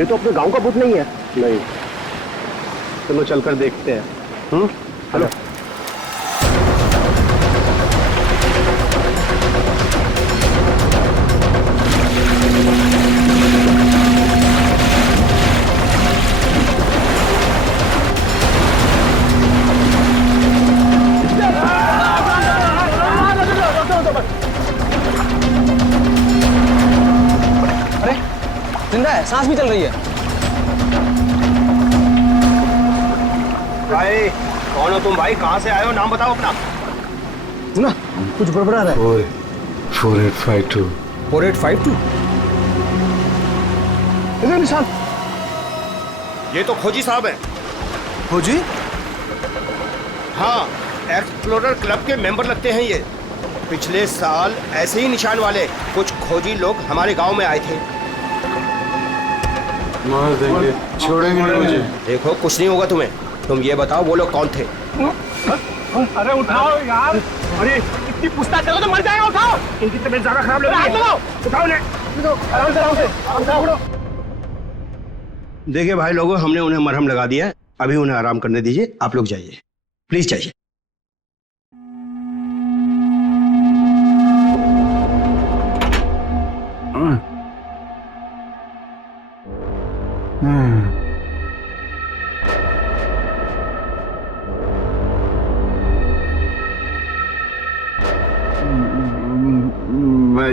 ये तो अपने गांव का भूत नहीं है। नहीं, चलो चलकर देखते हैं। हेलो। अरे जिंदा है, सांस भी चल रही है। भाई कौन हो तुम भाई? कहाँ से आए हो? नाम बताओ अपना। सुना कुछ गड़बड़ा रहा है। 4852। 4852 इधर निशान। ये तो खोजी साहब है। खोजी? हाँ, एक्सप्लोरर क्लब के मेंबर लगते हैं ये। पिछले साल ऐसे ही निशान वाले कुछ खोजी लोग हमारे गांव में आए थे। मार देंगे, छोड़ेंगे नहीं मुझे। देखो कुछ नहीं होगा तुम्हें। तुम ये बताओ वो लोग कौन थे? अरे उठाओ यार, अरे इतनी पूछताछ करो तो मर जाएगा। उठाओ, इनकी तबीयत ज्यादा खराब लग रही है। उठाओ ने, आराम से आराम से। देखिए भाई लोगों, हमने उन्हें मरहम लगा दिया है। अभी उन्हें आराम करने दीजिए। आप लोग जाइए, प्लीज जाइए। मैं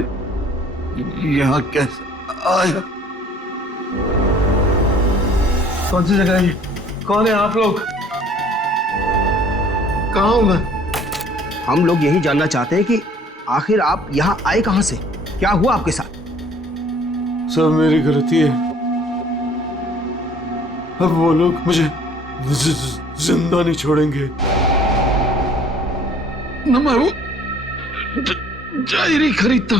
यहाँ कैसे आया? कौन सी जगह है ये? कौन है आप लोग? कहाँ हूँ मैं? हम लोग यही जानना चाहते हैं कि आखिर आप यहाँ आए कहाँ से? क्या हुआ आपके साथ? सब मेरी गलती है। अब वो लोग मुझे जिंदा नहीं छोड़ेंगे। न मैं वो डायरी खरीदता,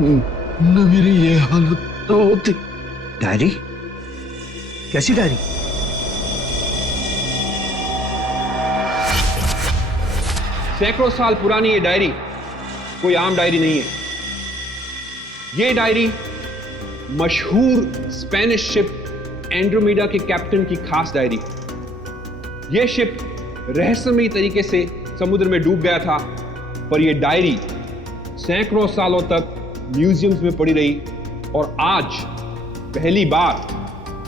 न मेरी ये हालत तो होती। डायरी? कैसी डायरी? सैकड़ों साल पुरानी ये डायरी कोई आम डायरी नहीं है। ये डायरी मशहूर स्पेनिश शिप एंड्रोमेडा के कैप्टन की खास डायरी। यह शिप रहस्यमयी तरीके से समुद्र में डूब गया था, पर यह डायरी सैकड़ों सालों तक म्यूजियम्स में पड़ी रही और आज पहली बार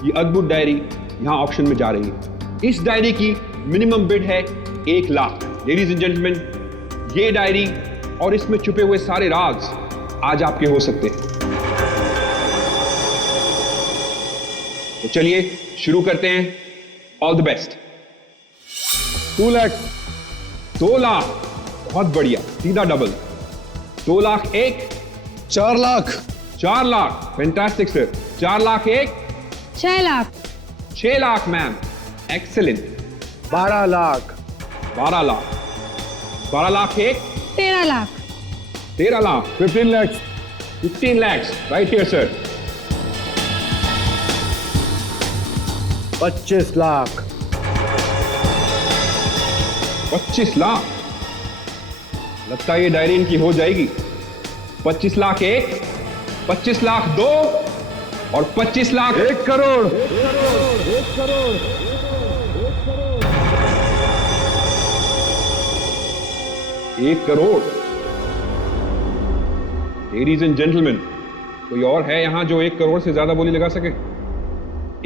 यह अद्भुत डायरी यहां ऑक्शन में जा रही है। इस डायरी की मिनिमम बिड है 1 लाख। लेडीज एंड जेंटलमैन, ये डायरी और इसमें छुपे हुए सारे राज आज आपके हो सकते हैं। तो चलिए शुरू करते हैं। All the best. 2 lakh, 2 lakh, बहुत बढ़िया, सीधा double. 2 lakh 1, 4 lakh, 4 lakh, fantastic sir. 4 lakh 1, 6 lakh, 6 lakh ma'am, excellent. 12 lakh, 12 lakh, 12 lakh 1, 13 lakh, 13 lakh, 15 lakhs, 15 lakhs, right here sir. 25 lakh, 25 lakh. लगता है ये डायरी इनकी हो जाएगी। 25 लाख 1, 25 लाख 2 और 25 lakh 1 crore. 1 crore. Ladies and gentleman, कोई और है यहां जो 1 करोड़ से ज्यादा बोली लगा सके?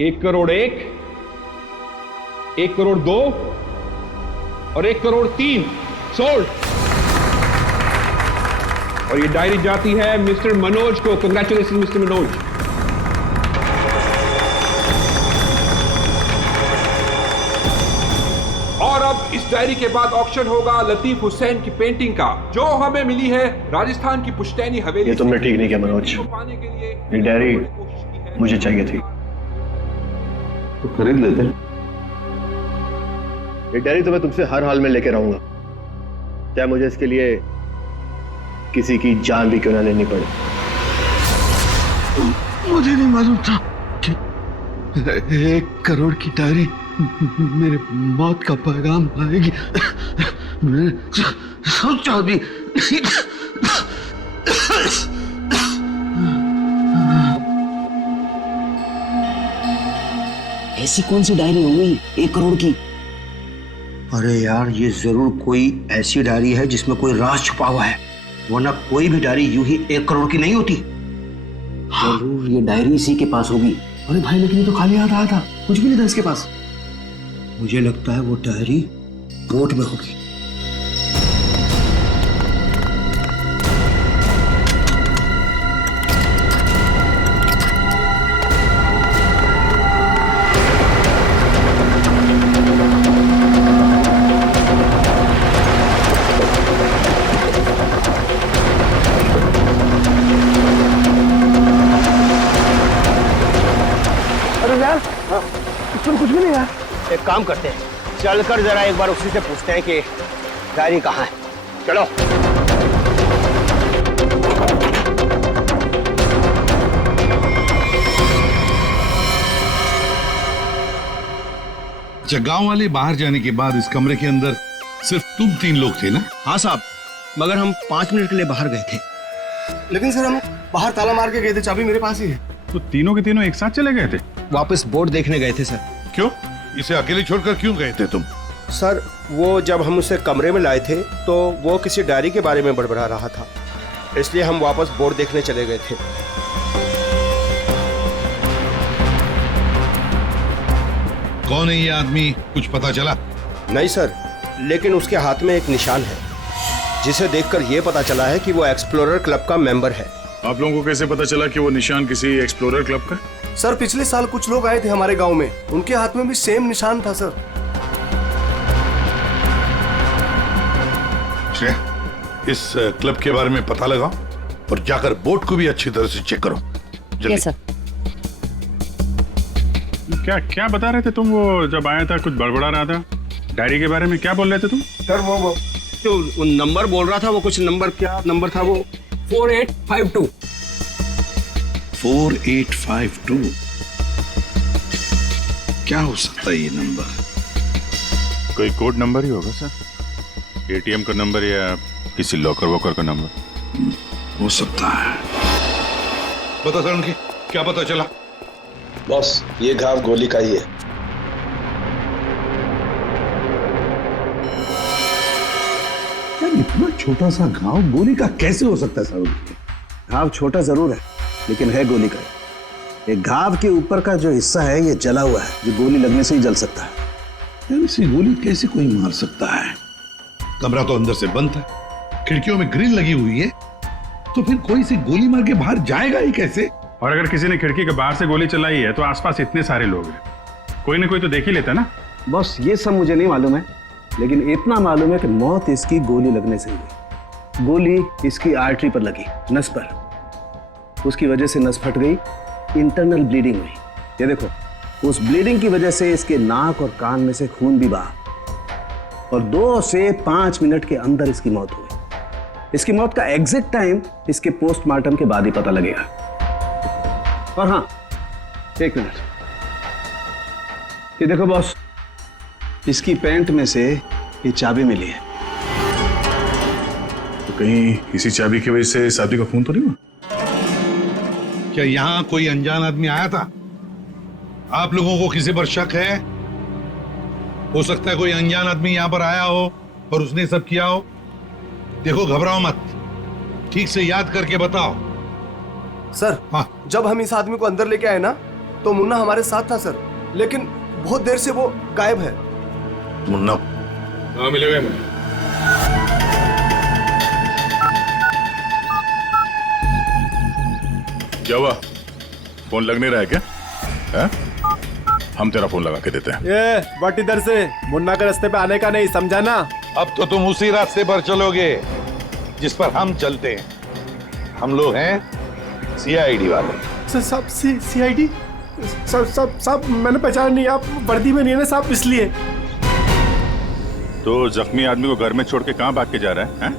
1 करोड़ 1, 1 करोड़ 2 और 1 करोड़ 3 सोल्ड। और ये डायरी जाती है मिस्टर मनोज को। Congratulation mister Manoj. और अब इस डायरी के बाद ऑक्शन होगा लतीफ हुसैन की पेंटिंग का, जो हमें मिली है राजस्थान की पुश्तैनी हवेली। ये तुमने ठीक नहीं किया मनोज। पाने के लिए ये डायरी मुझे चाहिए थी। तो खरीद लेते। ये डायरी तो मैं तुमसे हर हाल में लेके रहूंगा, चाहे मुझे इसके लिए किसी की जान भी क्यों ना लेनी पड़े। मुझे नहीं मालूम था कि 1 करोड़ की डायरी मेरे मौत का पैगाम लाएगी। मैं सोचा भी नहीं। ऐसी कौन सी डायरी हो गई 1 करोड़ की? अरे यार, ये जरूर कोई ऐसी डायरी है जिसमें कोई राज छुपा हुआ है, वरना कोई भी डायरी यूं ही 1 करोड़ की नहीं होती। जरूर ये डायरी इसी के पास होगी। अरे भाई, लेकिन ये तो खाली हाथ आया था, कुछ भी नहीं था इसके पास। मुझे लगता है वो डायरी बोट में होगी। कुछ भी नहीं यार। एक काम करते हैं, चलकर जरा एक बार उसी से पूछते हैं कि डायरी कहाँ है। चलो। अच्छा, गांव वाले बाहर जाने के बाद इस कमरे के अंदर सिर्फ तुम 3 लोग थे ना? हाँ साहब, मगर हम 5 मिनट के लिए बाहर गए थे। लेकिन सर, हम बाहर ताला मार के गए थे, चाबी मेरे पास ही है। तो तीनों के तीनों एक साथ चले गए थे? वापस बोर्ड देखने गए थे सर। क्यों? इसे अकेले छोड़कर क्यों गए थे तुम? सर, वो जब हम उसे कमरे में लाए थे तो वो किसी डायरी के बारे में बड़बड़ा रहा था, इसलिए हम वापस बोर्ड देखने चले गए थे। कौन है ये आदमी, कुछ पता चला? नहीं सर, लेकिन उसके हाथ में एक निशान है, जिसे देखकर यह पता चला है कि वो एक्सप्लोरर क्लब का मेंबर है। आप लोगों को कैसे पता चला कि वो निशान किसी एक्सप्लोरर क्लब का? सर, पिछले साल कुछ लोग आए थे हमारे गांव में, उनके हाथ में भी सेम निशान था सर। इस क्लब के बारे में पता लगाओ और जाकर बोर्ड को भी अच्छी तरह से चेक करो। Yes sir. क्या क्या बता रहे थे तुम? वो जब आया था कुछ बड़बड़ा रहा था, डायरी के बारे में क्या बोल रहे थे तुम? सर, वो जो नंबर बोल रहा था, वो कुछ नंबर, क्या नंबर था वो? 4852। 4852 क्या हो सकता है ये नंबर? कोई कोड नंबर ही होगा सर, एटीएम का नंबर या किसी लॉकर वॉकर का नंबर हो सकता है। बता सर, उनकी क्या पता चला? बॉस, ये घाव गोली का ही है। यार, इतना छोटा सा घाव गोली का कैसे हो सकता है सर? घाव छोटा जरूर है, लेकिन है गोली का। ये घाव के ऊपर का जो हिस्सा है ये जला हुआ है, जो गोली लगने से ही जल सकता है। यार, इसे गोली कैसे कोई मार सकता है? कमरा तो अंदर से बंद था, खिड़कियों में ग्रिल लगी हुई है, तो फिर कोई से गोली मार के बाहर जाएगा ही कैसे? और अगर किसी ने खिड़की के बाहर से गोली चलाई है तो आसपास इतने सारे लोग हैं, कोई ना कोई तो देख ही लेता ना। बस ये सब मुझे नहीं मालूम है, लेकिन इतना मालूम है कि मौत इसकी गोली लगने से हुई। गोली इसकी आर्टरी पर लगी, नस पर। उसकी वजह से नस फट गई, इंटरनल ब्लीडिंग हुई। ये देखो, उस ब्लीडिंग की वजह से इसके नाक और कान में से खून भी बहा और 2 से 5 मिनट के अंदर इसकी मौत हुई। इसकी मौत का एग्जैक्ट टाइम इसके पोस्टमार्टम के बाद ही पता लगेगा। और हाँ, 1 मिनट, ये देखो बॉस, इसकी पैंट में से ये चाबी मिली है। तो कहीं इसी चाबी की वजह से शादी का खून तो नहीं हुआ? क्या यहाँ कोई अनजान आदमी आया था? आप लोगों को किसी पर शक है? हो सकता है कोई अनजान आदमी यहाँ पर आया हो और उसने सब किया हो। देखो, घबराओ मत, ठीक से याद करके बताओ। सर, हाँ, जब हम इस आदमी को अंदर लेके आए ना, तो मुन्ना हमारे साथ था सर, लेकिन बहुत देर से वो गायब है। मुन्ना? हाँ, मिलेगा मुझे। क्या हुआ? फोन लग नहीं रहा है क्या? है? हम तेरा फोन लगा के देते हैं। ये बट इधर से मुन्ना के रास्ते पे आने का नहीं, समझा ना? अब तो तुम उसी रास्ते पर चलोगे जिस पर हम चलते हैं। हम लोग हैं सीआईडी वाले। सब सीआईडी? सब मैंने पहचान नहीं, आप वर्दी में नहीं है ना साहब, इसलिए। तो जख्मी आदमी को घर में छोड़ के कहाँ भाग के जा रहा है?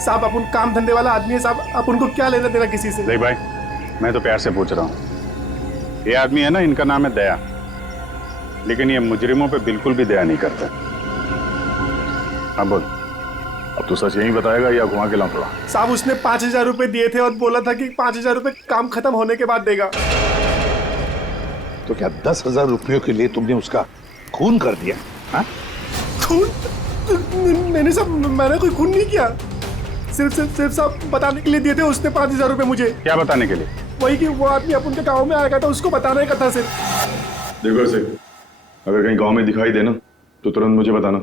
साहब, अपन काम धंधे वाला आदमी है साहब, आप उनको क्या लेना देना किसी से? देख भाई, मैं तो प्यार से पूछ रहा हूँ। ये आदमी है ना, इनका नाम है दया, लेकिन ये मुजरिमों पे बिल्कुल भी दया नहीं करता। अब बोल, अब तो सच यही बताएगा या घुमा के लाऊं थोड़ा? साहब, उसने 5000 रुपए दिए थे और बोला था कि 5000 रुपए काम खत्म होने के बाद देगा। तो क्या 10,000 रुपयों के लिए तुमने उसका खून कर दिया? हाँ? खून? नहीं साहब, मैंने कोई खून नहीं किया। सिर्फ साहब बताने के लिए दिए थे उसने 5,000 रुपए मुझे। क्या बताने के लिए? वही कि वो आदमी अपन के गाँव में आएगा था, उसको बताने का था सिर्फ। देखो ऐसे, अगर कहीं गांव में दिखाई देना तो तुरंत मुझे बताना।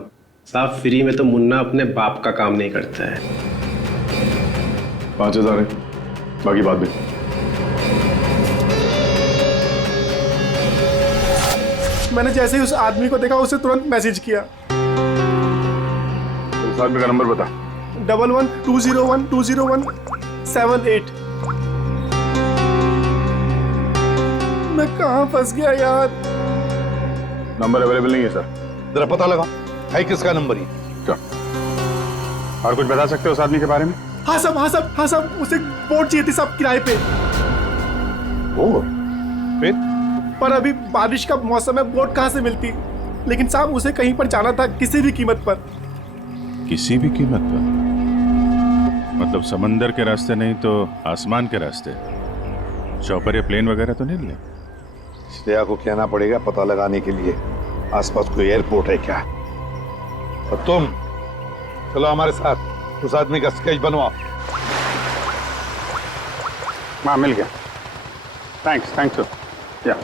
साहब फ्री में तो मुन्ना अपने बाप का काम नहीं करता है। 5,000 है, बाकी बात भी। मैंने जैसे ही उस आदमी को देखा उसे तुरंत मैसेज किया। उस आदमी का नंबर बता। 11-201-201-78। मैं कहाँ फंस गया यार। नंबर अवेलेबल नहीं है सर। जरा पता लगा है किसका नंबर ही। क्या और कुछ बता सकते हो उस आदमी के बारे में? हाँ साहब, उसे बोट चाहिए थी साहब किराए पे। फिर पर अभी बारिश का मौसम है, बोट कहाँ से मिलती। लेकिन साहब उसे कहीं पर जाना था किसी भी कीमत पर। किसी भी कीमत पर? मतलब समंदर के रास्ते नहीं तो आसमान के रास्ते? चौपर या प्लेन वगैरह तो नहीं लिया? श्रेया को कहना पड़ेगा पता लगाने के लिए आसपास कोई एयरपोर्ट है क्या। और तुम चलो हमारे साथ, उस आदमी का स्केच बनवाओ। हाँ मिल गया। थैंक्स या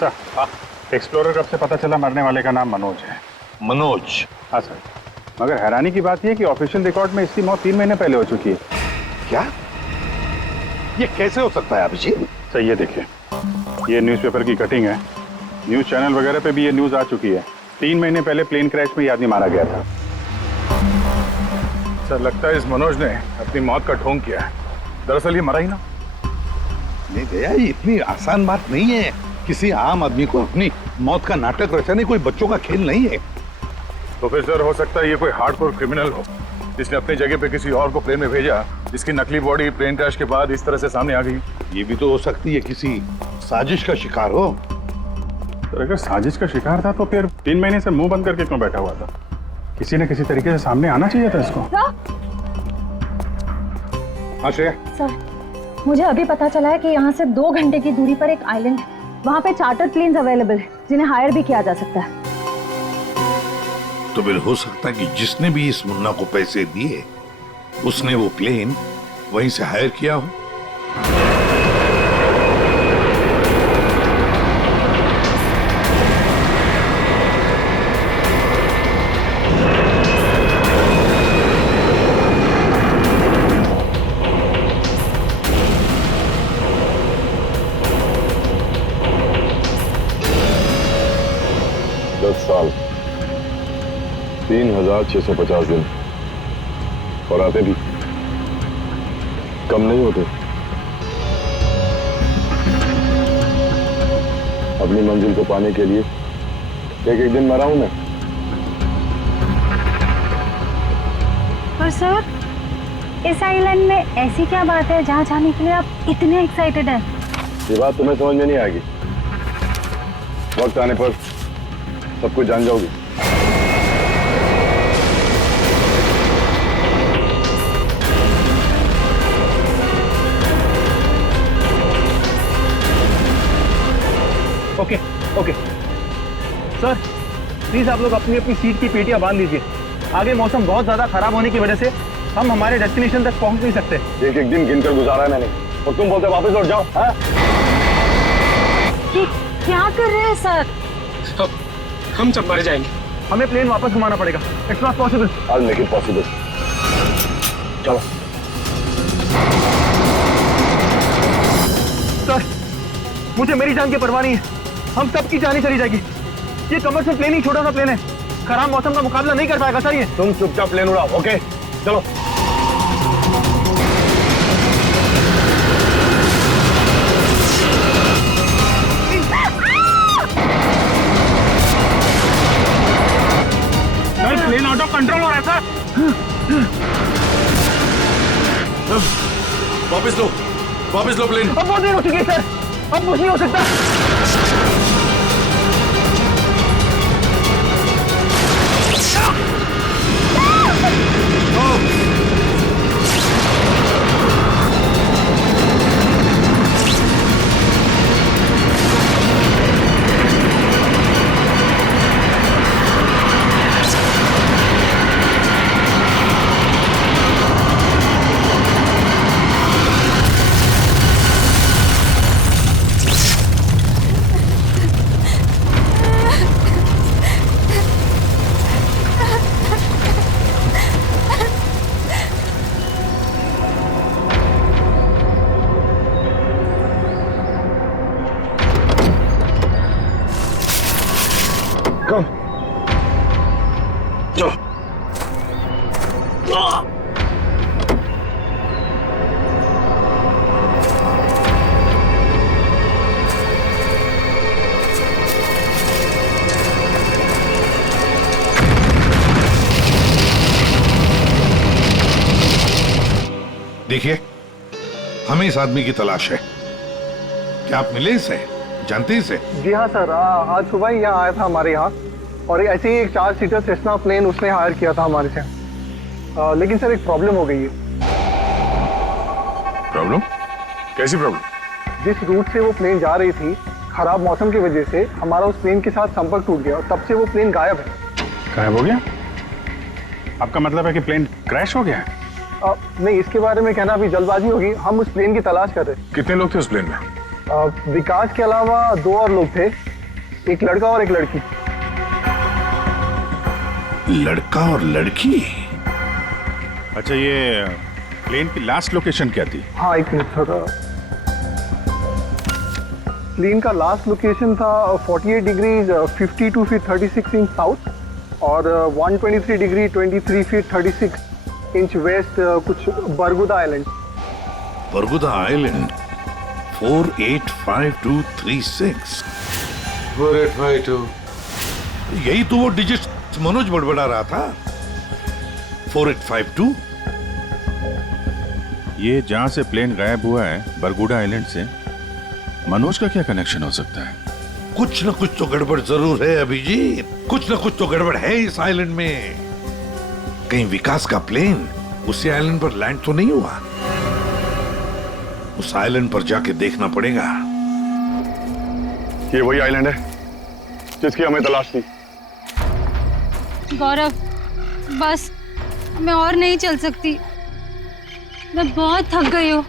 सर। एक्सप्लोरर कब से पता चला मरने वाले का नाम मनोज है? मनोज? हाँ सर, मगर हैरानी की बात यह है कि ऑफिशियल रिकॉर्ड में इसकी मौत 3 महीने पहले हो चुकी है। क्या? ये कैसे हो सकता है अभिजीत? सर ये देखिए, ये न्यूज़पेपर की कटिंग है। न्यूज़ चैनल वगैरह पे भी ये न्यूज़ आ चुकी है। 3 महीने पहले प्लेन क्रैश में ये आदमी मारा गया था। सर लगता है इस मनोज ने अपनी मौत का ढोंग किया है। दरअसल ये मरा ही ना। नहीं भैया, ये इतनी आसान बात नहीं है। किसी आम आदमी को अपनी मौत का नाटक रचाने कोई बच्चों का खेल नहीं है। तो फिर सर हो सकता है ये कोई हार्डकोर क्रिमिनल हो जिसने अपनी जगह पे किसी और को प्लेन में भेजा, जिसकी नकली बॉडी प्लेन क्रैश के बाद इस तरह से सामने आ गई। ये भी तो हो सकती है किसी साजिश का शिकार हो। तो अगर साजिश का शिकार था तो फिर 3 महीने से मुंह बंद करके क्यों बैठा हुआ था? किसी न किसी तरीके से सामने आना चाहिए था इसको। हाँ श्रेया। सर, मुझे अभी पता चला है कि यहाँ से 2 घंटे की दूरी पर एक आइलैंड है। वहाँ पे चार्टर प्लेन्स अवेलेबल है जिन्हें हायर भी किया जा सकता है। तो फिर हो सकता है कि जिसने भी इस मुन्ना को पैसे दिए उसने वो प्लेन वहीं से हायर किया हो। साल 3,650 दिन और आते भी कम नहीं होते। अपनी मंजिल को पाने के लिए एक दिन मरा हूं मैं। पर सर, इस आइलैंड में ऐसी क्या बात है जहाँ जाने के लिए आप इतने एक्साइटेड हैं? ये बात तुम्हें समझ में नहीं आएगी। वक्त आने पर सब कुछ जान जाओगी। ओके सर, प्लीज आप लोग अपनी अपनी सीट की पेटियां बांध लीजिए। आगे मौसम बहुत ज्यादा खराब होने की वजह से हम हमारे डेस्टिनेशन तक पहुंच नहीं सकते। एक दिन गिनकर गुजारा है मैंने और तुम बोलते वापस लौट जाओ। हाँ? क्या कर रहे हैं सर? हम सब मर जाएंगे। हमें प्लेन वापस घुमाना पड़ेगा। It's not possible. I'll make it possible। चलो। सर, मुझे मेरी जान की परवाह नहीं है। हम सबकी जान ही चली जाएगी। ये कमर्शियल प्लेन ही छोटा सा प्लेन है, खराब मौसम का मुकाबला नहीं कर पाएगा सर ये। तुम चुपचाप प्लेन उड़ाओ। ओके चलो। प्लेन आउट ऑफ कंट्रोल हो रहा है सर। वापस लो प्लेन। अब बहुत देर हो चुकी है सर, अब कुछ नहीं हो सकता। देखिए, हमें इस आदमी की तलाश है। क्या आप मिले इसे? जानते हैं इसे? जी हाँ सर, आज सुबह ही यहाँ आया था हमारे यहाँ, और ऐसे ही एक 4 सीटर सेस्ना प्लेन उसने हायर किया था हमारे से। लेकिन सर एक प्रॉब्लम हो गई है। प्रॉब्लम? कैसी प्रॉब्लम? जिस रूट से वो प्लेन जा रही थी, खराब मौसम की वजह से हमारा उस प्लेन के साथ संपर्क टूट गया और तब से वो प्लेन गायब है। गायब हो गया? आपका मतलब है कि प्लेन क्रैश हो गया है? नहीं, इसके बारे में कहना अभी जल्दबाजी होगी। हम उस प्लेन की तलाश कर रहे हैं। कितने लोग थे उस प्लेन में? विकास के अलावा 2 और लोग थे, एक लड़का और एक लड़की। लड़का और लड़की? अच्छा, ये प्लेन की लास्ट लोकेशन क्या थी? हाँ, एक मिनट सर। प्लेन का लास्ट लोकेशन था 48 डिग्री 52 फीट 36 इंच साउथ और 123 डिग्री 23 फीट 36 इंच वेस्ट, कुछ बरगुदा आइलैंड। बरगुदा आइलैंड 485236। 4852। यही तो वो डिजिट मनोज बड़बड़ा रहा था। 4852। ये जहां से प्लेन गायब हुआ है, बरगुडा आइलैंड से, मनोज का क्या कनेक्शन हो सकता है? कुछ न कुछ तो गड़बड़ जरूर है अभिजीत, कुछ न कुछ तो गड़बड़ है इस आइलैंड में। कहीं विकास का प्लेन उसी आइलैंड पर लैंड तो नहीं हुआ? उस आइलैंड पर जाके देखना पड़ेगा। ये वही आइलैंड है जिसकी हमें तलाश थी। गौरव, बस मैं और नहीं चल सकती। मैं बहुत थक गई हूँ।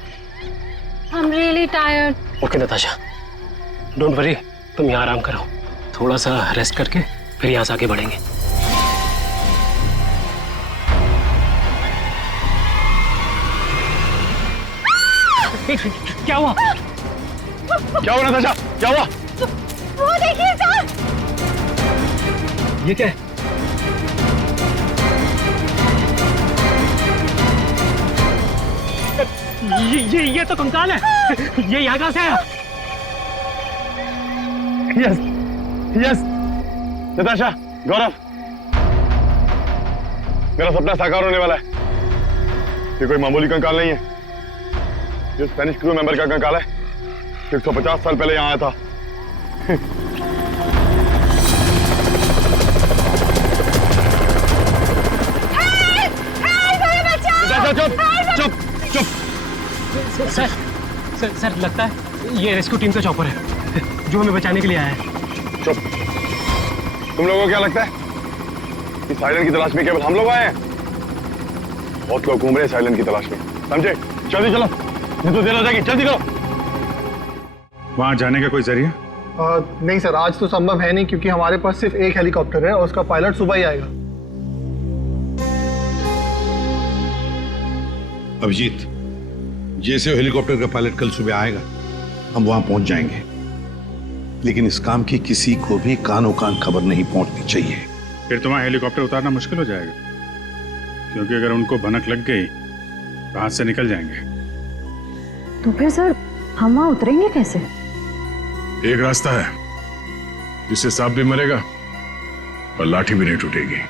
I am really tired. Okay Natasha, don't worry, तुम यहाँ आराम करो, थोड़ा सा रेस्ट करके फिर यहाँ से आगे बढ़ेंगे। क्या हुआ? क्या हुआ नताशा? क्या हुआ? वो देखिए सर। ये क्या है? ये तो कंकाल है। ये यहाँ कहाँ से आया? यस यस नताशा, गौरव, मेरा सपना साकार होने वाला है। ये कोई मामूली कंकाल नहीं है। ये स्पेनिश क्रू मेंबर का कंकाल है। 150 साल पहले यहाँ आया था। चुप चुप चुप। सर लगता है ये रेस्क्यू टीम का चॉपर है जो हमें बचाने के लिए आया है। चुप। तुम लोगों को क्या लगता है इस आइलैंड की तलाश में केवल हम लोग आए हैं? बहुत लोग घूम रहे हैं इस आइलैंड की तलाश में, समझे? जल्दी चलो, नहीं तो देर हो जाएगी। जल्दी करो। वहां जाने का कोई जरिया? नहीं सर, आज तो संभव है नहीं क्योंकि हमारे पास सिर्फ एक हेलीकॉप्टर है और उसका पायलट सुबह ही आएगा। अभिजीत, जैसे हेलीकॉप्टर का पायलट कल सुबह आएगा हम वहां पहुंच जाएंगे, लेकिन इस काम की किसी को भी कानो कान खबर नहीं पहुंचनी चाहिए। फिर तुम्हारा हेलीकॉप्टर उतारना मुश्किल हो जाएगा, क्योंकि अगर उनको भनक लग गई तो हाथ से निकल जाएंगे। तो फिर सर हम वहाँ उतरेंगे कैसे? एक रास्ता है जिससे सांप भी मरेगा और लाठी भी नहीं टूटेगी।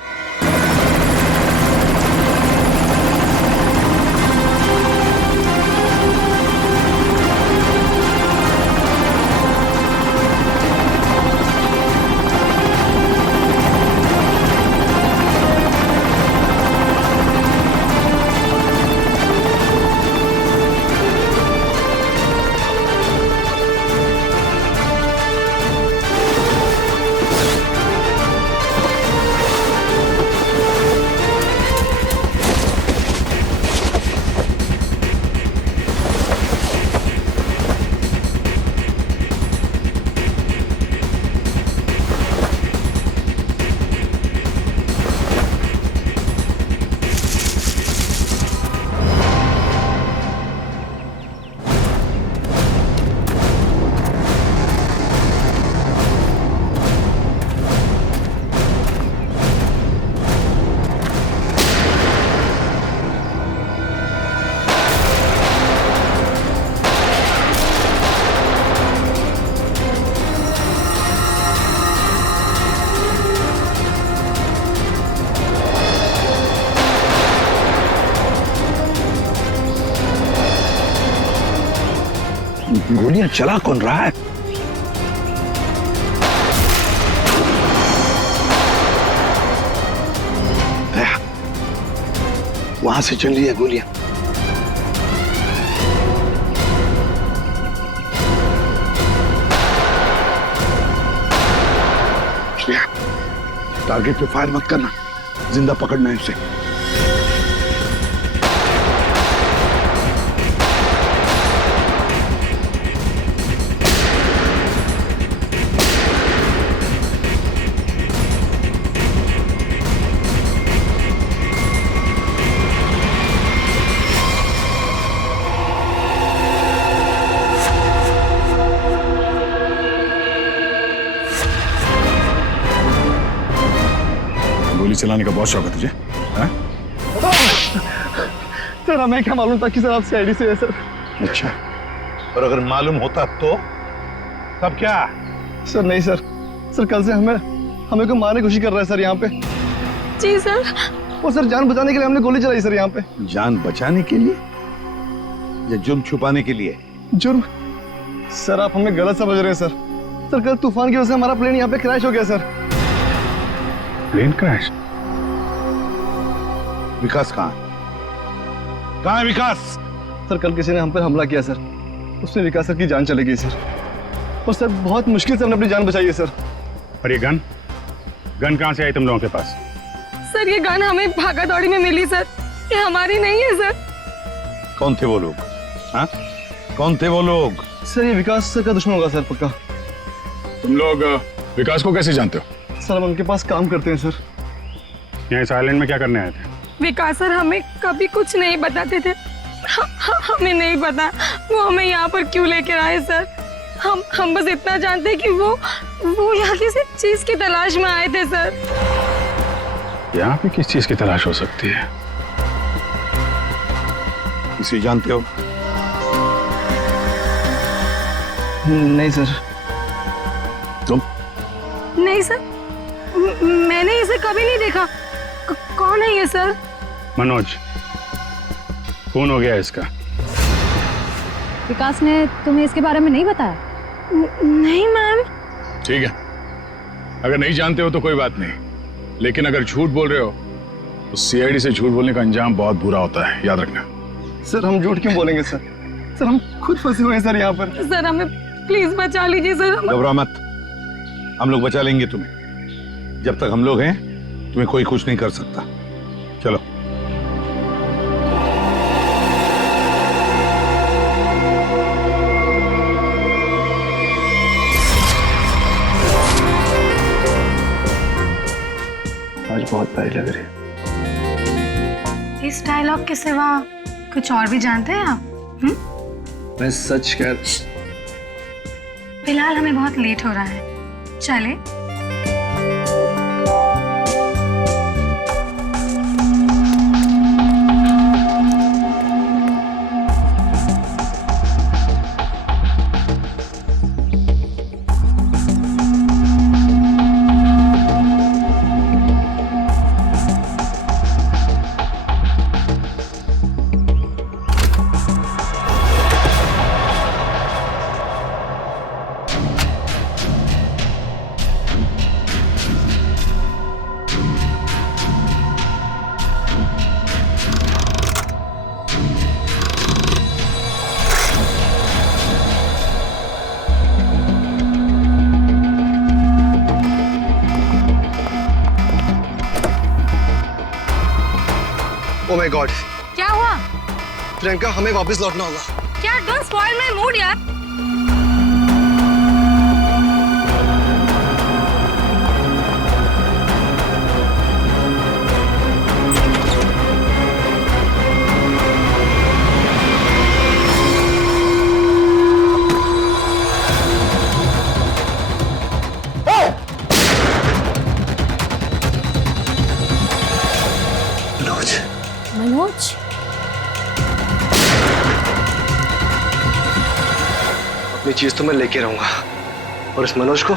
गोलियां चला कौन रहा है? वहां से चल रही है गोलियां। टारगेट पे फायर मत करना, जिंदा पकड़ना है उसे। गोली चलाने का बहुत शौक है तुझे? हाँ? सर हमें क्या मालूम था कि सर आप सीआईडी से है सर। अच्छा, और अगर मालूम होता तो तब क्या? सर नहीं सर, सर कल से हमें को मारने की कोशिश कर रहा है सर यहाँ पे। जी सर। वो सर जान बचाने के लिए हमने गोली चलाई सर यहाँ पे। जान बचाने के लिए या जुर्म छुपाने के लिए? जुर्म? सर आप हमें गलत समझ रहे हैं सर। सर कल तूफान की वजह से हमारा प्लेन यहाँ पे क्रैश हो गया सर। Plane crash? विकास कहाँ है विकास? सर कल किसी ने हम पर हमला किया सर, उसमें विकास सर की जान चली गई सर। और सर बहुत मुश्किल से हमने अपनी जान बचाई है सर। और ये गन कहाँ से आई तुम लोगों के पास? सर ये गन हमें भागा दौड़ी में मिली सर, ये हमारी नहीं है सर। कौन थे वो लोग? हाँ, कौन थे वो लोग? सर ये विकास सर का दुश्मन होगा सर पक्का। तुम लोग विकास को कैसे जानते हो? सर हम उनके पास काम करते हैं सर। यहाँ इस आइलैंड में क्या करने आए थे? विकास सर हमें कभी कुछ नहीं बताते थे। हमें नहीं पता वो हमें यहाँ पर क्यों लेकर आए सर। हम बस इतना जानते हैं कि वो यहाँ किसी चीज की तलाश में आए थे सर। यहाँ पे किस चीज की तलाश हो सकती है? इसे जानते हो? नहीं सर। तुम? नहीं सर, मैंने इसे कभी नहीं देखा। कौन है ये सर? मनोज, खून हो गया इसका। विकास ने तुम्हें इसके बारे में नहीं बताया? नहीं मैम। ठीक है, अगर नहीं जानते हो तो कोई बात नहीं, लेकिन अगर झूठ बोल रहे हो तो सीआईडी से झूठ बोलने का अंजाम बहुत बुरा होता है, याद रखना। सर हम झूठ क्यों बोलेंगे सर? सर हम खुद फंसे हुए हैं सर यहाँ पर। सर हमें प्लीज बचा लीजिए सर। घबरा मत, हम लोग बचा लेंगे तुम्हें। जब तक हम लोग हैं तुम्हें कोई कुछ नहीं कर सकता। चलो। आज बहुत प्यारी लग रही है। इस डायलॉग के सिवा कुछ और भी जानते हैं आप? मैं सच कह। फिलहाल हमें बहुत लेट हो रहा है, चले? Oh my God! क्या हुआ? प्रियंका हमें वापस लौटना होगा। क्या? डोंट स्पॉइल माय मूड यार। मनोज, अपनी चीज तो मैं लेके रहूंगा और इस मनोज को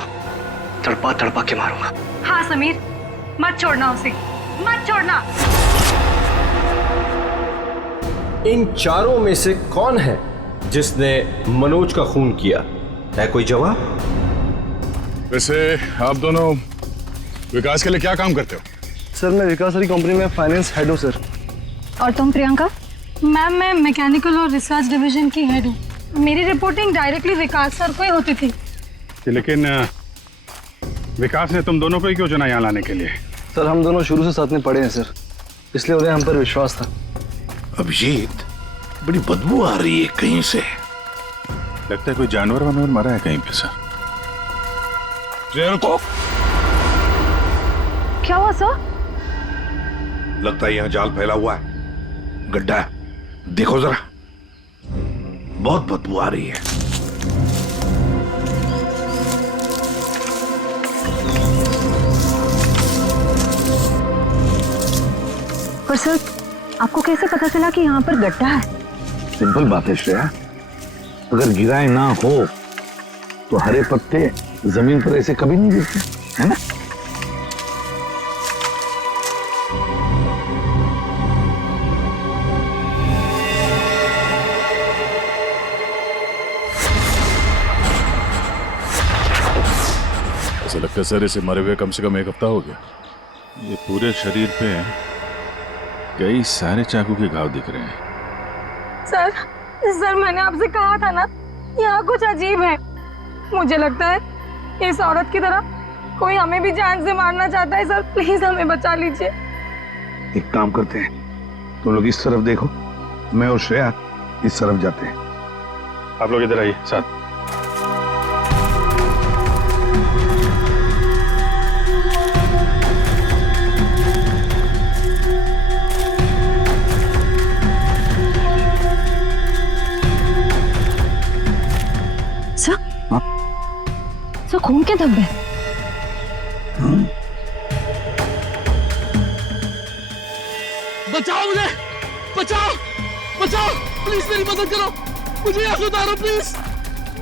तड़पा तड़पा के मारूंगा। हाँ समीर, मत छोड़ना उसे, मत छोड़ना। इन चारों में से कौन है जिसने मनोज का खून किया? है कोई जवाब? वैसे आप दोनों विकास के लिए क्या काम करते हो? सर मैं विकास वाली कंपनी में फाइनेंस हेड हूँ सर। और तुम प्रियंका? मैम मैं मैकेनिकल और रिसर्च डिवीजन की हेड हूँ। मेरी रिपोर्टिंग डायरेक्टली विकास सर को ही होती थी। लेकिन विकास ने तुम दोनों को ही क्यों चुना यहाँ लाने के लिए? सर हम दोनों शुरू से साथ में पढ़े हैं सर, इसलिए उन्हें हम पर विश्वास था। अभिजीत, बड़ी बदबू आ रही है कहीं से। लगता है कोई जानवर वानवर मरा है कहीं पे सर। को क्या हुआ सर? लगता है यहाँ जाल फैला हुआ है, गड्ढा है। देखो जरा, बहुत बदबू आ रही है। पर सर आपको कैसे पता चला कि यहाँ पर गड्ढा है? सिंपल बात है श्रेया, अगर गिराए ना हो तो हरे पत्ते जमीन पर ऐसे कभी नहीं गिरते, है ना? ऐसा लगता है सर इसे मरे हुए कम से कम 1 हफ्ता हो गया। ये पूरे शरीर पे कई सारे चाकू के घाव दिख रहे हैं। सर मैंने आपसे कहा था ना, यहाँ कुछ अजीब है। मुझे लगता है इस औरत की तरह कोई हमें भी जान से मारना चाहता है। सर प्लीज हमें बचा लीजिए। एक काम करते हैं, तुम लोग इस तरफ देखो, मैं और श्रेया इस तरफ जाते हैं। आप लोग इधर आइए साथ। सर खून के धब्बे। बचाओ मुझे, बचाओ बचाओ, प्लीज मेरी मदद करो, मुझे यहाँ से उतारो प्लीज,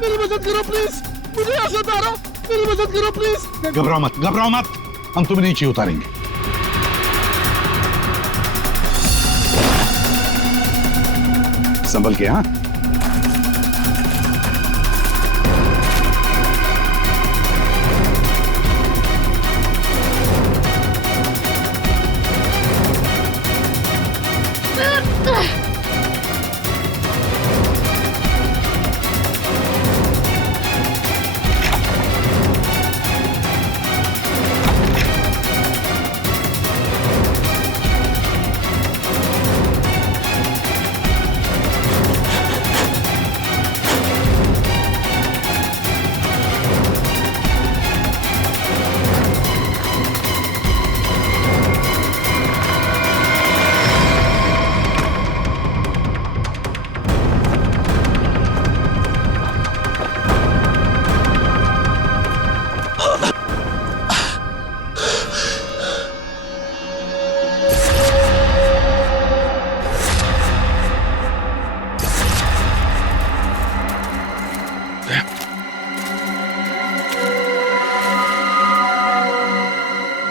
मेरी मदद करो प्लीज, मुझे यहाँ से उतारो, मेरी मदद करो प्लीज। घबराओ मत, हम तुम्हें नीचे उतारेंगे। संभल के। हाँ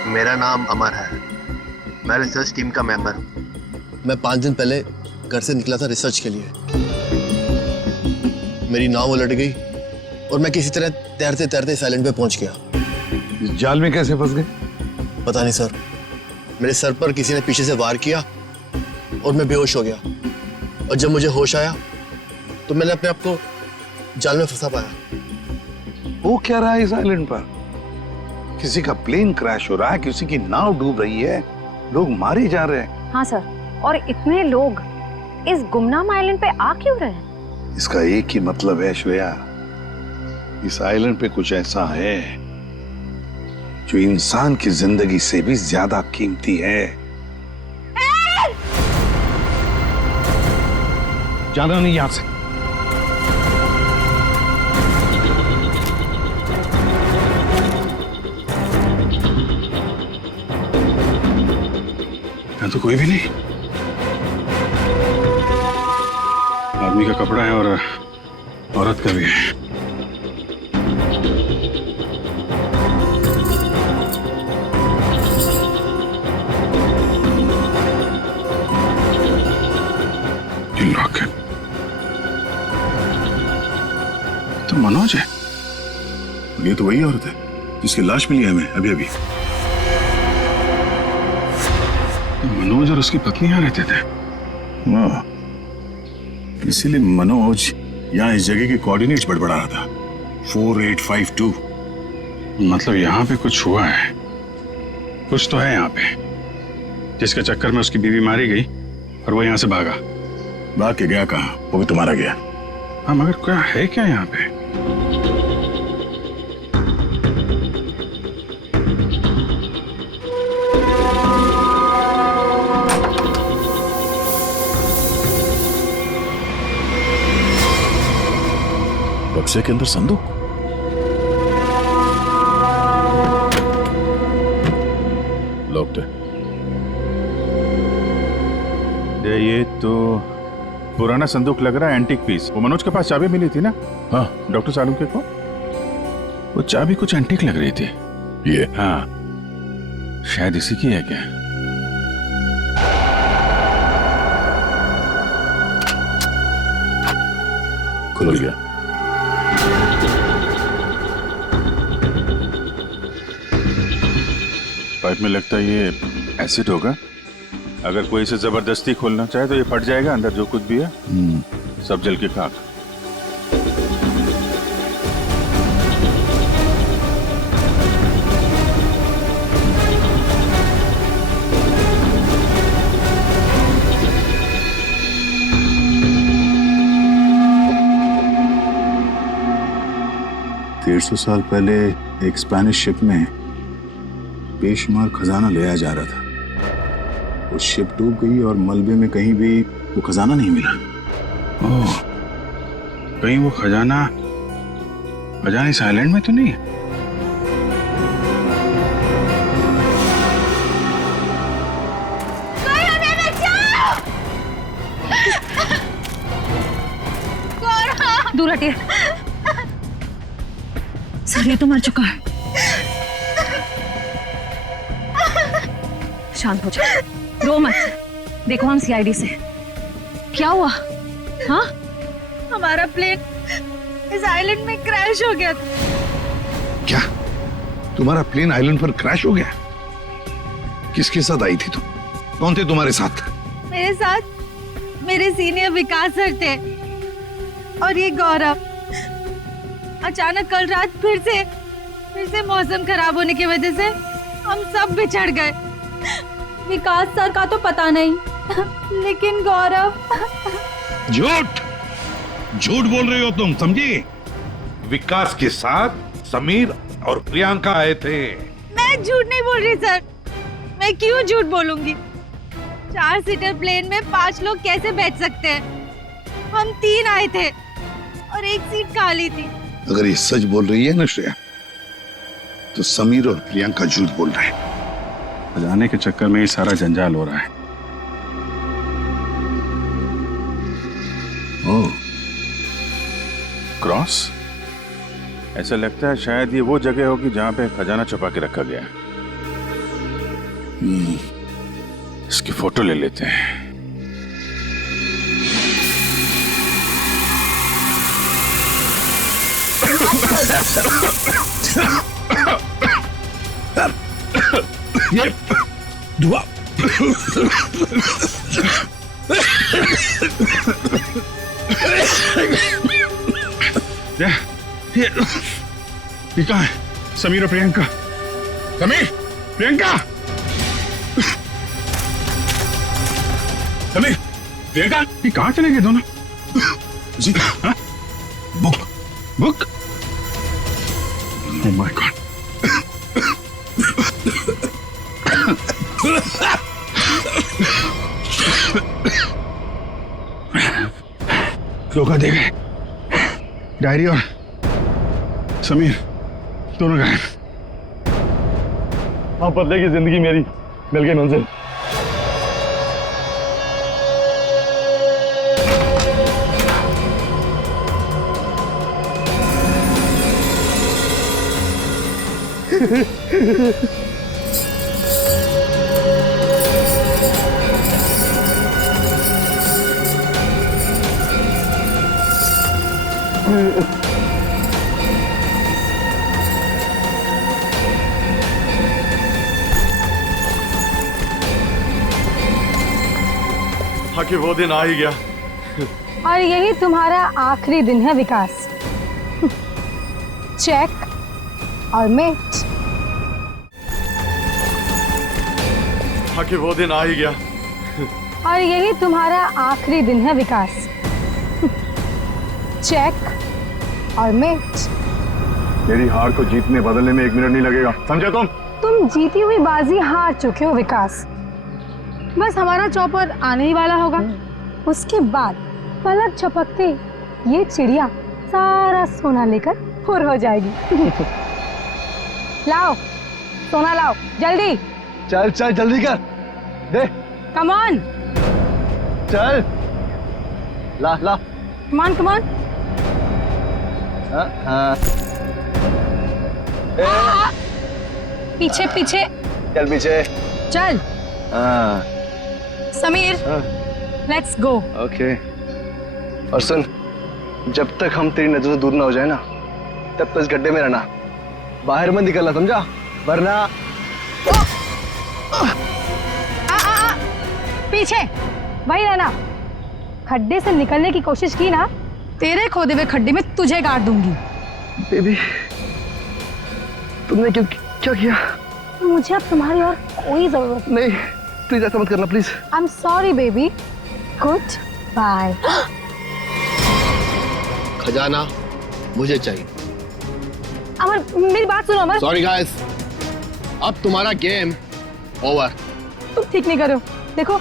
मेरा नाम अमर है, मैं रिसर्च टीम का मेंबर हूँ। मैं 5 दिन पहले घर से निकला था रिसर्च के लिए। मेरी नाव उलट गई और मैं किसी तरह तैरते तैरते इस आइलैंड पे पहुंच गया। इस जाल में कैसे फंस गए? पता नहीं सर, मेरे सर पर किसी ने पीछे से वार किया और मैं बेहोश हो गया। और जब मुझे होश आया तो मैंने अपने आप को जाल में फंसा पाया। वो क्या रहा है इस आइलैंड पर? किसी का प्लेन क्रैश हो रहा है, किसी की नाव डूब रही है, लोग मारे जा रहे हैं। हाँ सर, और इतने लोग इस गुमनाम आइलैंड पे आ क्यों रहे हैं? इसका एक ही मतलब है श्रेया, इस आइलैंड पे कुछ ऐसा है जो इंसान की जिंदगी से भी ज्यादा कीमती है। जाना नहीं यहां से। यहाँ तो कोई भी नहीं। आदमी का कपड़ा है और औरत का भी है। मनोज है? ये तो वही औरत है जिसकी लाश मिली है हमें अभी अभी। मनोज और उसकी पत्नी यहाँ रहते थे। वाह, इसीलिए मनोज यहाँ इस जगह के कोऑर्डिनेट्स बड़बड़ा रहा था। 4852। मतलब यहाँ पे कुछ हुआ है, कुछ तो है यहाँ पे, जिसके चक्कर में उसकी बीवी मारी गई और वो यहाँ से भागा। भाग के गया कहाँ? वो भी तुम्हारा गया। हाँ, मगर क्या है क्या यहाँ पे? बक्से के अंदर संदूक। लॉक्ड है। ये तो पुराना संदूक लग रहा है, एंटीक पीस। वो मनोज के पास चाबी मिली थी ना? हाँ, डॉक्टर सालुंके को वो चाबी कुछ एंटीक लग रही थी। ये? हाँ, शायद इसी की है क्या? खुल गया। पाइप में लगता है ये एसिड होगा। अगर कोई इसे जबरदस्ती खोलना चाहे तो ये फट जाएगा। अंदर जो कुछ भी है सब जल के खाक। सौ साल पहले एक स्पेनिश शिप में बेशुमार खजाना ले आया जा रहा था। वो शिप डूब गई और मलबे में कहीं भी वो खजाना नहीं मिला। ओह, कहीं वो खजाना इस आइलैंड में तो नहीं है? दूर हटिए। सर, ये तो मर चुका है। शांत हो जाओ, रो मत। देखो हम सीआईडी से। क्या हुआ? हाँ, हमारा प्लेन इस आइलैंड में क्रैश हो गया। क्या तुम्हारा प्लेन आइलैंड पर क्रैश हो गया? किसके साथ आई थी तुम? कौन थे तुम्हारे साथ? मेरे साथ मेरे सीनियर विकास सर थे और ये गौरव। अचानक कल रात फिर से मौसम खराब होने की वजह से हम सब बिछड़ गए। विकास सर का तो पता नहीं, लेकिन गौरव। झूठ बोल रही हो तुम, समझी? विकास के साथ समीर और प्रियंका आए थे। मैं झूठ नहीं बोल रही सर। मैं क्यों झूठ बोलूंगी? 4 सीटर प्लेन में 5 लोग कैसे बैठ सकते हैं? हम 3 आए थे और एक सीट खाली थी। अगर ये सच बोल रही है ना श्रेया, तो समीर और प्रियंका झूठ बोल रहे हैं। खजाने के चक्कर में ये सारा जंजाल हो रहा है। ओह, क्रॉस? ऐसा लगता है शायद ये वो जगह होगी जहां पे खजाना छुपा के रखा गया है। इसकी फोटो ले लेते हैं। ये धुआं। ये कहाँ है? समीर और प्रियंका। समीर, प्रियंका। समीर, प्रियंका, ये कहाँ चले गए दोनों? जी, हाँ? बुक? Oh my God. धोखा दे गए। डायरी और समीर दोनों गायब। हाँ, बदले की जिंदगी मेरी मिल गई मंजिल। कि वो दिन आ ही गया। और यही तुम्हारा आखिरी दिन है विकास। चेक और मेट। हाँ कि वो दिन आ ही गया। और यही तुम्हारा आखिरी दिन है विकास। चेक और मेट। मेरी हार को जीतने बदलने में 1 मिनट नहीं लगेगा, समझे तुम जीती हुई बाजी हार चुके हो विकास। बस हमारा चौपर आने ही वाला होगा, उसके बाद पलक झपकते ये चिड़िया सारा सोना लेकर फुर हो जाएगी। लाओ सोना लाओ जल्दी। चल चल जल्दी कर दे। Come on. चल ला ला। Come on come on. पीछे पीछे चल पीछे चल। Sameer let's go. ओके। और सुन, जब तक हम तेरी नजर से दूर ना हो जाए ना, तब तक इस गड्ढे में रहना, बाहर मत निकलना, समझा? वरना पीछे वही रहना। खड्डे से निकलने की कोशिश की ना, तेरे खोदे हुए खड्डे में तुझे गाड़ दूंगी। बेबी तुमने क्या किया? मुझे अब तुम्हारी और कोई जरूरत नहीं, प्लीज ऐसा मत करना please. I am sorry baby. Good bye. खजाना मुझे चाहिए। अमर मेरी बात सुनो अमर। सॉरी गाइस, अब तुम्हारा गेम ओवर। तुम ठीक नहीं करो, देखो।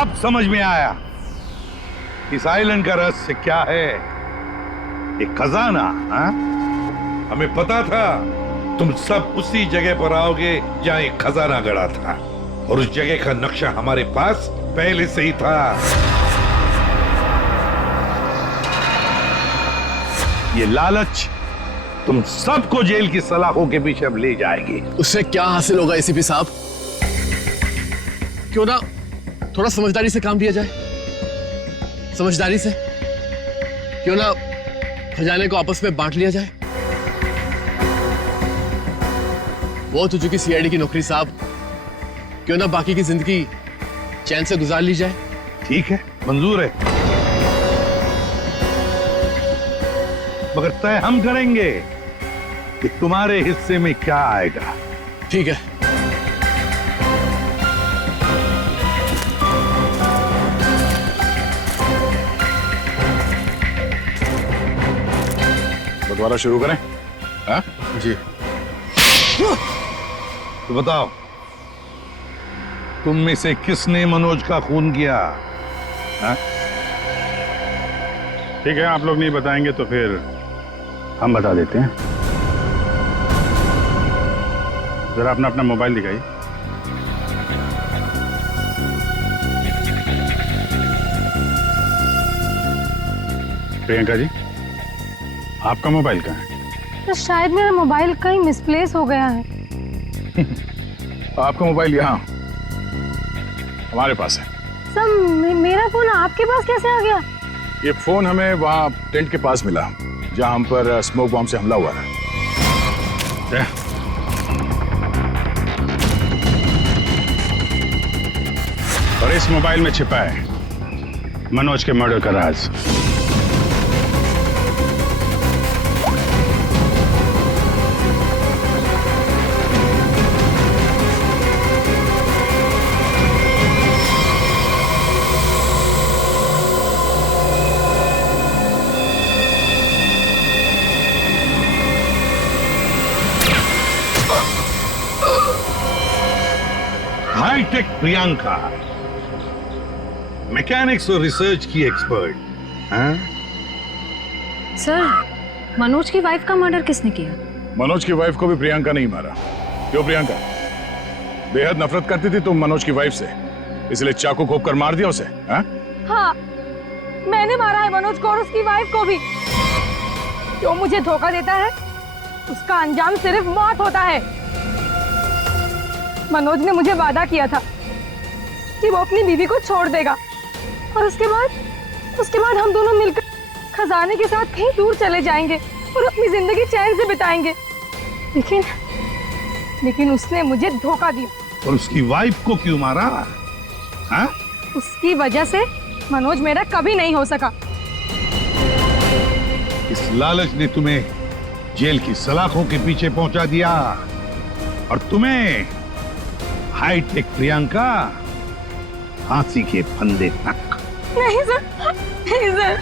अब समझ में आया इस आइलैंड का रहस्य क्या है। एक खजाना। हाँ? हमें पता था तुम सब उसी जगह पर आओगे जहां एक खजाना गड़ा था, और उस जगह का नक्शा हमारे पास पहले से ही था। ये लालच तुम सबको जेल की सलाखों के पीछे अब ले जाएगी। उससे क्या हासिल होगा एसीपी साहब? क्यों ना थोड़ा समझदारी से काम लिया जाए। समझदारी से क्यों ना खजाने को आपस में बांट लिया जाए। वो तो चुकी सीआईडी की नौकरी साहब, क्यों ना बाकी की जिंदगी चैन से गुजार ली जाए। ठीक है, मंजूर है, मगर तय हम करेंगे कि तुम्हारे हिस्से में क्या आएगा। ठीक है। बंटवारा शुरू करें? हाँ? जी। तो बताओ, तुम में से किसने मनोज का खून किया? हाँ? ठीक है, आप लोग नहीं बताएंगे तो फिर हम बता देते हैं। जरा अपना अपना मोबाइल दिखाइए। प्रियंका जी, आपका मोबाइल कहाँ है? तो शायद मेरा मोबाइल कहीं मिसप्लेस हो गया है। आपका मोबाइल यहाँ हमारे पास है। सर मेरा फोन आपके पास कैसे आ गया? ये फोन हमें वहाँ टेंट के पास मिला जहाँ हम पर स्मोक बॉम्ब से हमला हुआ था। और इस मोबाइल में छिपा है मनोज के मर्डर का राज। हाईटेक प्रियंका, मैकेनिक्स और रिसर्च की एक्सपर्ट। हाँ? सर मनोज की वाइफ का मर्डर किसने किया? मनोज की वाइफ को भी प्रियंका नहीं मारा। क्यों प्रियंका? बेहद नफरत करती थी तुम मनोज की वाइफ से, इसलिए चाकू घोंप कर मार दिया उसे? हाँ, मैंने मारा है मनोज को और उसकी वाइफ को भी। जो मुझे धोखा देता है उसका अंजाम सिर्फ मौत होता है। मनोज ने मुझे वादा किया था कि वो अपनी बीवी को छोड़ देगा, और उसके बाद हम दोनों मिलकर खजाने के साथ कहीं दूर चले जाएंगे और अपनी जिंदगी चैन से बिताएंगे। लेकिन उसने मुझे धोखा दिया। और उसकी वाइफ को क्यों मारा? हाँ? उसकी वजह से मनोज मेरा कभी नहीं हो सका। इस लालच ने तुम्हें जेल की सलाखों के पीछे पहुंचा दिया और तुम्हें हाईटेक प्रियंका फांसी के फंदे तक। नहीं सर, नहीं सर।